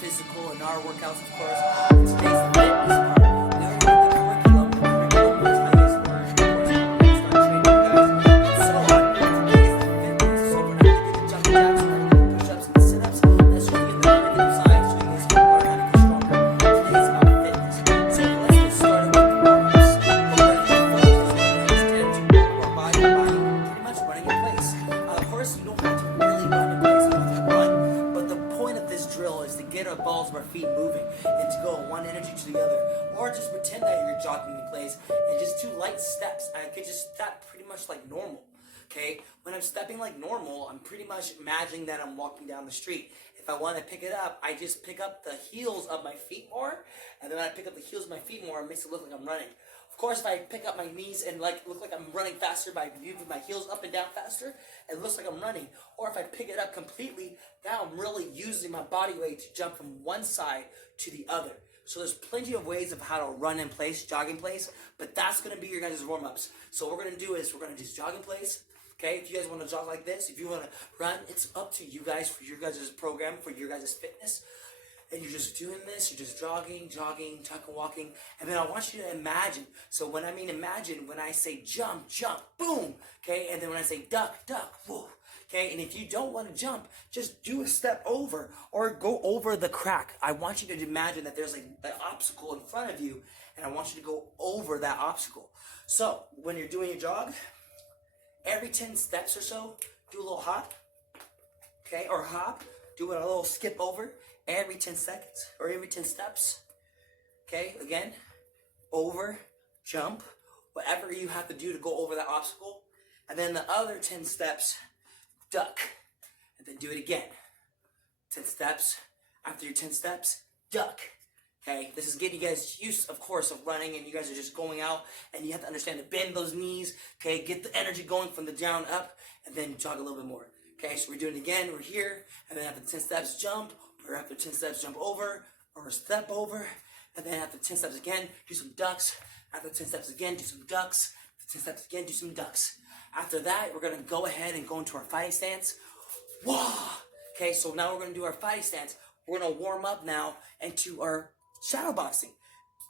physical and our workouts, of course. And today's the fitness part. We already did the curriculum. The curriculum was how you guys learn, of course, how you start training you guys, and so on. Today is the fitness. So we're not going to do the jumping jacks, we're going to do the push-ups and the sit-ups. That's show you the curriculum side, so you guys can learn how to get stronger. Today is about fitness. So let's get started with the warm-ups. What we're going to do first is we're going to stand to warm our body by pretty much running in place. Of course, you don't have to really run in place, you don't have to run, but the point of this drill is to get our balls of our feet moving and to go one energy to the other, or just pretend that you're jogging in place and just do light steps. I could just step pretty much like normal. Okay, when I'm stepping like normal, I'm pretty much imagining that I'm walking down the street. If I want to pick it up, I just pick up the heels of my feet more, and then when I pick up the heels of my feet more, it makes it look like I'm running. Of course, if I pick up my knees and like look like I'm running faster by moving my heels up and down faster, it looks like I'm running. Or if I pick it up completely, now I'm really using my body weight to jump from one side to the other. So there's plenty of ways of how to run in place, jog in place, but that's going to be your guys' warm-ups. So what we're going to do is we're going to just jog in place. Okay, if you guys want to jog like this, if you want to run, it's up to you guys for your guys' program, for your guys' fitness. And you're just doing this, you're just jogging, talking, walking, and then I want you to imagine. So when I mean imagine, when I say jump, jump, boom, okay, and then when I say duck, duck, whoa, okay, and if you don't want to jump, just do a step over or go over the crack. I want you to imagine that there's like an obstacle in front of you, and I want you to go over that obstacle. So when you're doing your jog, every 10 steps or so, do a little hop, okay, or hop, do a little skip over. Every 10 seconds or every 10 steps. Okay, again, over, jump, whatever you have to do to go over that obstacle. And then the other 10 steps, duck. And then do it again. 10 steps. After your 10 steps, duck. Okay, this is getting you guys used, of course, of running, and you guys are just going out, and you have to understand to bend those knees. Okay, get the energy going from the down up, and then jog a little bit more. Okay, so we're doing it again. We're here, and then after 10 steps, jump. Or after 10 steps, jump over, or step over, and then after 10 steps again, do some ducks. After 10 steps again, do some ducks. After 10 steps again, do some ducks. After that, we're going to go ahead and go into our fighting stance. Wah! Okay, so now we're going to do our fighting stance. We're going to warm up now into our shadow boxing.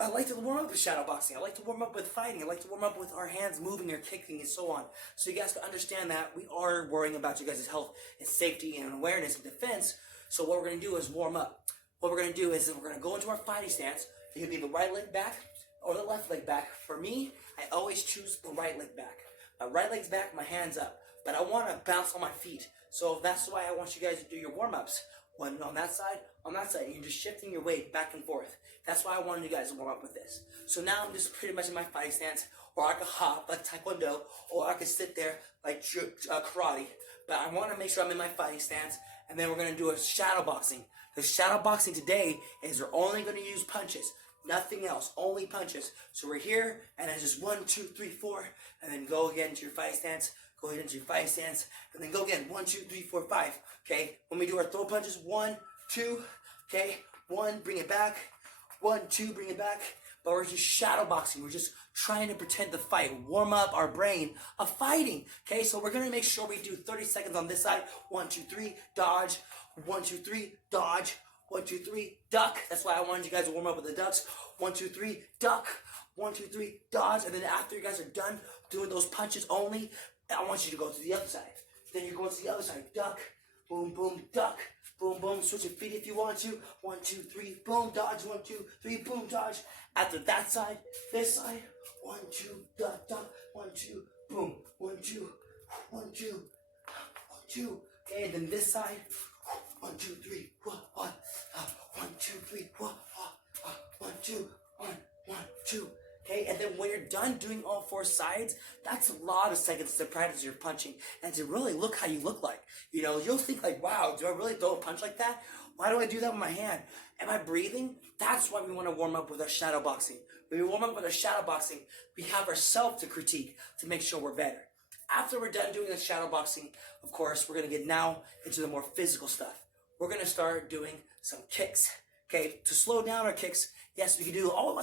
I like to warm up with shadow boxing. I like to warm up with fighting. I like to warm up with our hands moving or kicking and so on. So you guys can understand that we are worrying about you guys' health and safety and awareness and defense. So what we're going to do is warm up. What we're going to do is we're going to go into our fighting stance. It can be the right leg back or the left leg back. For me, I always choose the right leg back. My right leg's back, my hand's up. But I want to bounce on my feet. So that's why I want you guys to do your warm-ups. One on that side, you're just shifting your weight back and forth. That's why I wanted you guys to warm up with this. So now I'm just pretty much in my fighting stance, or I could hop like Taekwondo, or I could sit there like karate. But I want to make sure I'm in my fighting stance, and then we're going to do a shadow boxing. The shadow boxing today is we're only going to use punches. Nothing else, only punches. So we're here, and then just 1, 2, 3, 4, and then go again to your fighting stance. Go ahead into your fighting stance, and then go again. 1, 2, 3, 4, 5. Okay. When we do our throw punches, 1, 2. Okay. 1, bring it back. 1, 2, bring it back. But we're just shadow boxing. We're just trying to pretend to fight. Warm up our brain of fighting. Okay. So we're gonna make sure we do 30 seconds on this side. 1, 2, 3, dodge. 1, 2, 3, dodge. 1, 2, 3, duck. That's why I wanted you guys to warm up with the ducks. 1, 2, 3, duck. 1, 2, 3, dodge. And then after you guys are done doing those punches only, I want you to go to the other side. Then you're going to the other side. Duck, boom, boom, duck, boom, boom. Switch your feet if you want to. 1, 2, 3, boom, dodge. 1, 2, 3, boom, dodge. After that side, this side. 1, 2, duck, duck. 1, 2, boom. 1, 2, 1, 2, 1, 2. Okay, and then this side. 1, 2, 3, 1, 1, 1, 2, 3, 1, 1, 2, 1, 1, 2. Okay, and then when you're done doing all 4 sides, that's a lot of seconds to practice your punching and to really look how you look like. You know, you'll think like, wow, do I really throw a punch like that? Why do I do that with my hand? Am I breathing? That's why we want to warm up with our shadow boxing. When we warm up with our shadow boxing, we have ourselves to critique to make sure we're better. After we're done doing the shadow boxing, of course, we're going to get now into the more physical stuff. We're going to start doing some kicks. Okay, to slow down our kicks, yes, we can do all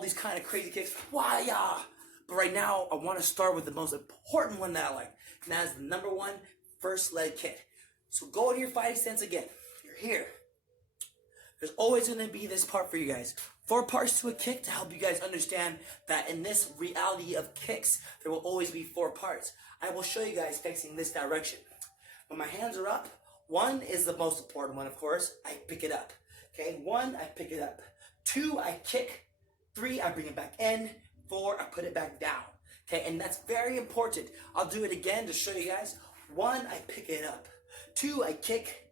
these kind of crazy kicks. Why, yeah. But right now, I want to start with the most important one that I like. And that is the number 1 first leg kick. So go into your fighting stance again. You're here. There's always going to be this part for you guys. 4 parts to a kick to help you guys understand that in this reality of kicks, there will always be 4 parts. I will show you guys facing this direction. When my hands are up, 1 is the most important one, of course. I pick it up. Okay, 1, I pick it up. 2, I kick. 3, I bring it back in. 4, I put it back down. Okay, and that's very important. I'll do it again to show you guys. 1, I pick it up. 2, I kick.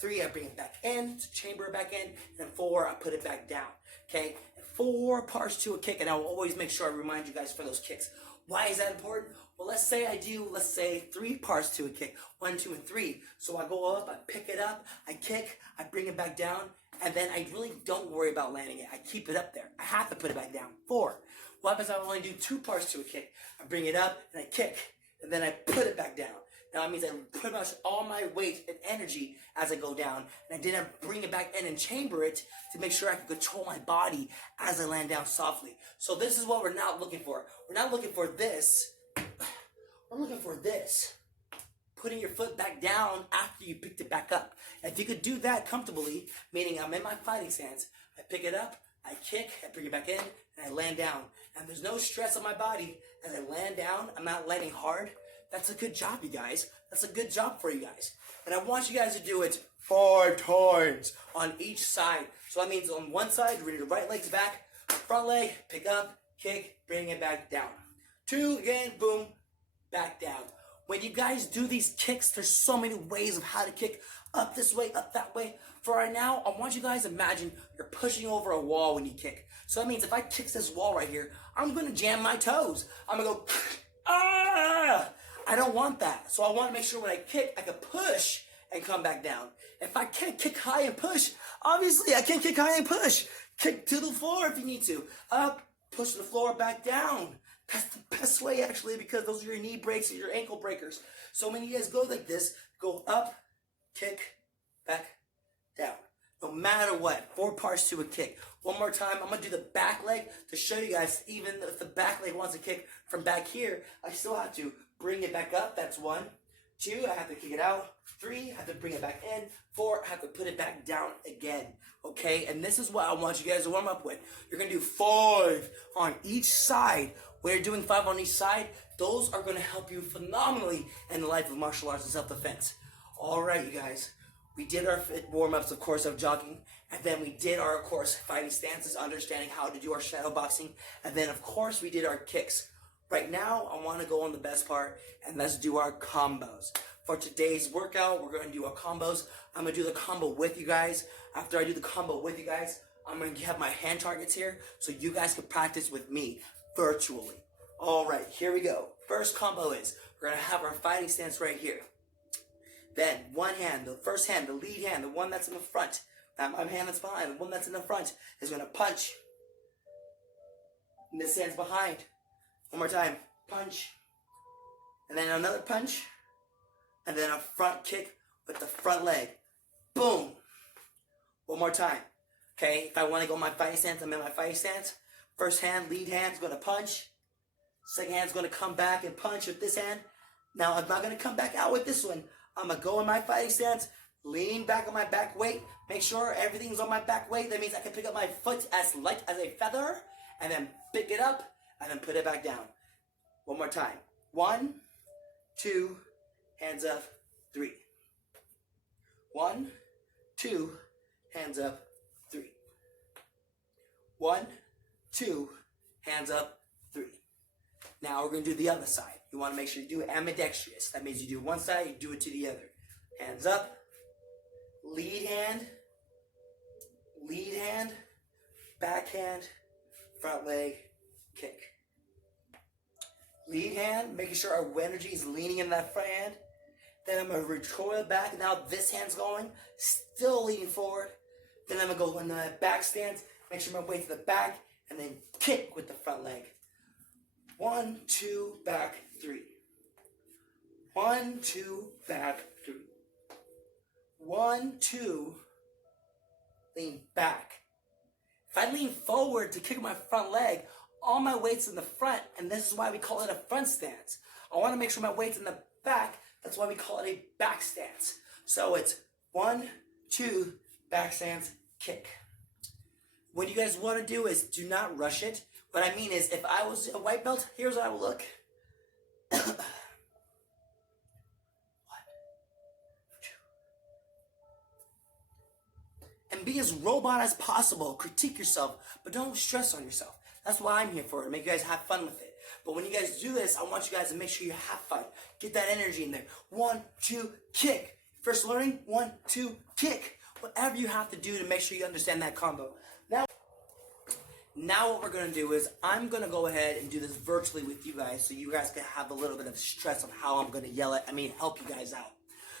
3, I bring it back in, chamber it back in, and 4, I put it back down. Okay, 4 parts to a kick, and I will always make sure I remind you guys for those kicks. Why is that important? Well, let's say 3 parts to a kick, 1, 2, and 3. So I go up, I pick it up, I kick, I bring it back down, and then I really don't worry about landing it. I keep it up there. I have to put it back down. 4. What happens if I only do 2 parts to a kick? I bring it up, and I kick, and then I put it back down. Now, that means I put much all my weight and energy as I go down, and I didn't bring it back in and chamber it to make sure I can control my body as I land down softly. So this is what we're not looking for. We're not looking for this. We're looking for this. Putting your foot back down after you picked it back up. If you could do that comfortably, meaning I'm in my fighting stance, I pick it up, I kick, I bring it back in, and I land down. And there's no stress on my body as I land down. I'm not landing hard. That's a good job, you guys. That's a good job for you guys. And I want you guys to do it 4 times on each side. So that means on one side, bring your right leg's back, front leg, pick up, kick, bring it back down. 2, again, boom, back down. When you guys do these kicks, there's so many ways of how to kick. Up this way, up that way. For right now, I want you guys to imagine you're pushing over a wall when you kick. So that means if I kick this wall right here, I'm going to jam my toes. I'm going to go, ah! I don't want that. So I want to make sure when I kick, I can push and come back down. If I can't kick high and push, obviously I can't kick high and push. Kick to the floor if you need to. Up, push the floor back down. That's the best way actually, because those are your knee breaks and your ankle breakers. So when you guys go like this, go up, kick, back, down. No matter what, 4 parts to a kick. One more time, I'm going to do the back leg to show you guys, even if the back leg wants to kick from back here, I still have to bring it back up. That's 1. 2, I have to kick it out. 3, I have to bring it back in. 4, I have to put it back down again. Okay, and this is what I want you guys to warm up with. You're going to do 5 on each side. When you're doing 5 on each side, those are going to help you phenomenally in the life of martial arts and self-defense. All right, you guys. We did our warm-ups, of course, of jogging. And then we did our, of course, fighting stances, understanding how to do our shadow boxing. And then, of course, we did our kicks. Right now, I want to go on the best part, and let's do our combos. For today's workout, we're going to do our combos. I'm going to do the combo with you guys. After I do the combo with you guys, I'm going to have my hand targets here so you guys can practice with me virtually. All right, here we go. First combo is, we're going to have our fighting stance right here. Then, one hand, the first hand, the lead hand, the one that's in the front. Not my hand that's behind, the one that's in the front is going to punch. And this hand's behind. One more time, punch. And then another punch. And then a front kick with the front leg. Boom. One more time. Okay, if I want to go my fighting stance, I'm in my fighting stance. First hand, lead hand is going to punch. Second hand's going to come back and punch with this hand. Now, I'm not going to come back out with this one. I'm going to go in my fighting stance, lean back on my back weight, make sure everything's on my back weight. That means I can pick up my foot as light as a feather, and then pick it up, and then put it back down. One more time. 1, 2, hands up, 3. 1, 2, hands up, 3. 1, 2, hands up, 3. Now we're going to do the other side. You want to make sure you do it ambidextrous. That means you do one side, you do it to the other. Hands up, lead hand, backhand, front leg, kick. Lead hand, making sure our energy is leaning in that front hand. Then I'm going to recoil back. Now this hand's going, still leaning forward. Then I'm going to go in the back stance, make sure my weight's to the back, and then kick with the front leg. 1, 2, back, 3. 1, 2, back, 3. 1, 2, lean back. If I lean forward to kick my front leg, all my weight's in the front, and this is why we call it a front stance. I want to make sure my weight's in the back, that's why we call it a back stance. So it's 1, 2, back stance, kick. What you guys want to do is do not rush it. What I mean is, if I was a white belt, here's how I would look. And be as robot as possible. Critique yourself, but don't stress on yourself. That's why I'm here for, to make you guys have fun with it. But when you guys do this, I want you guys to make sure you have fun. Get that energy in there. 1, 2, kick. First learning, 1, 2, kick. Whatever you have to do to make sure you understand that combo. Now what we're going to do is I'm going to go ahead and do this virtually with you guys so you guys can have a little bit of stress of how I'm going to help you guys out.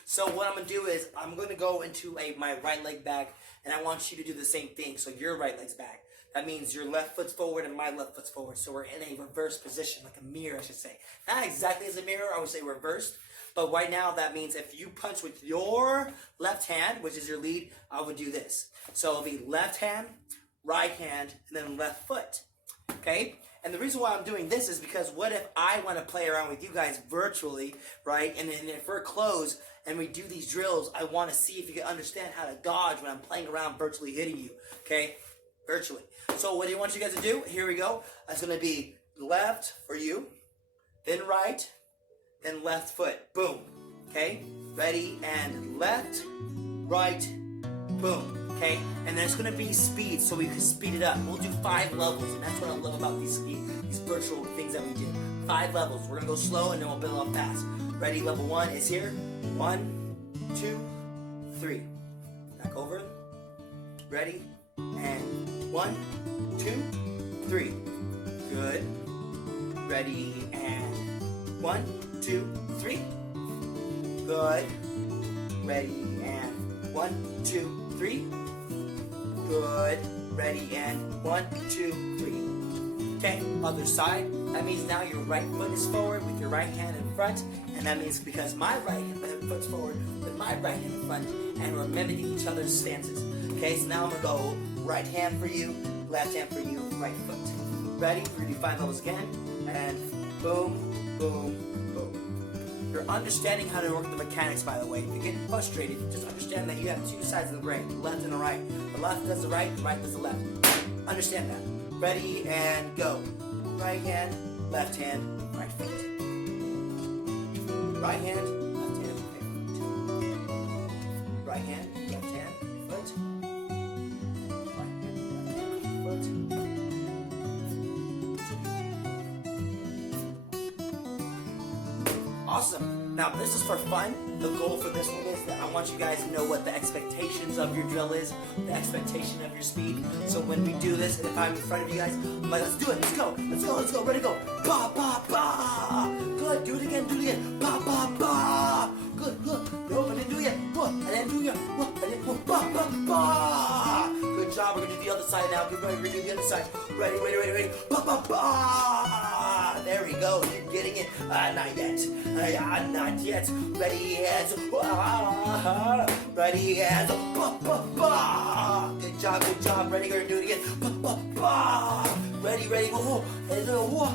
So what I'm going to do is I'm going to go into my right leg back, and I want you to do the same thing. So your right leg's back. That means your left foot's forward and my left foot's forward. So we're in a reverse position, like a mirror, I should say. Not exactly as a mirror, I would say reversed. But right now, that means if you punch with your left hand, which is your lead, I would do this. So it'll be left hand, right hand, and then left foot. Okay? And the reason why I'm doing this is because what if I want to play around with you guys virtually, right? And then if we're close and we do these drills, I want to see if you can understand how to dodge when I'm playing around virtually hitting you. Okay? Virtually. So what do you want you guys to do? Here we go. That's going to be left for you, then right, then left foot. Boom. Okay? Ready? And left, right, boom. Okay? And there's going to be speed, so we can speed it up. We'll do 5 levels, and that's what I love about these virtual things that we do. 5 levels. We're going to go slow, and then we'll build up fast. Ready? Level 1 is here. 1, 2, 3. Back over. Ready? And 1, 2, 3. Good. Ready? And 1, 2, 3. Good. Ready? And 1, 2, 3. Good. Ready? And 1, 2, 3. Okay, other side. That means now your right foot is forward with your right hand in front. And that means because my right foot's forward with my right hand in front. And we're mimicking each other's stances. Okay, so now I'm going to go right hand for you, left hand for you, right foot. Ready? We're going to do 5 levels again. And boom, boom, boom. You're understanding how to work the mechanics, by the way. If you get frustrated, just understand that you have 2 sides of the brain, the left and the right. The left does the right does the left. Understand that. Ready, and go. Right hand, left hand, right foot. Right hand, left hand, right foot. Right hand, left hand, foot. Right hand, left hand, foot. Awesome. Now this is for fun. The goal for this one is that I want you guys to know what the expectations of your drill is, the expectation of your speed. So when we do this, and if I'm in front of you guys, I'm like, let's do it, let's go, let's go, let's go, ready to go. Ba, ba, ba. Good, do it again, ba, ba, ba. Good, good. No, I didn't do it yet. What? I didn't do it yet. What? I didn't do it. Ba, ba, ba. Good job. We're going to do the other side now. Good, we're going to do the other side. Ready, ready, ready, ready. Ba, ba, ba. There we go. You're getting it. Not yet. Not yet. Ready as ready as ba, ba, ba. Good job, good job. Ready, we're going to do it again. Ba, ba, ba. Ready, ready. Whoa, whoa.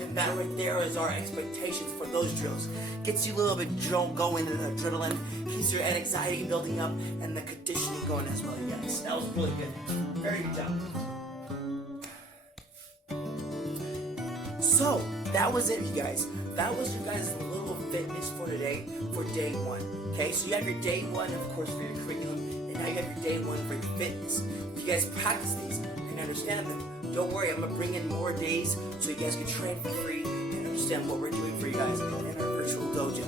And that right there is our expectations for those drills. Gets you a little bit going in the adrenaline, keeps your anxiety building up, and the conditioning going as well. Yes, that was really good. Very good job. So, that was it, you guys. That was your guys' little fitness for today, for day 1. Okay, so you have your day 1, of course, for your curriculum, and now you have your day 1 for your fitness. If you guys practice these and understand them, don't worry, I'm going to bring in more days so you guys can train for free and understand what we're doing for you guys in our virtual dojo.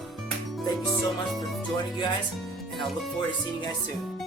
Thank you so much for joining you guys, and I look forward to seeing you guys soon.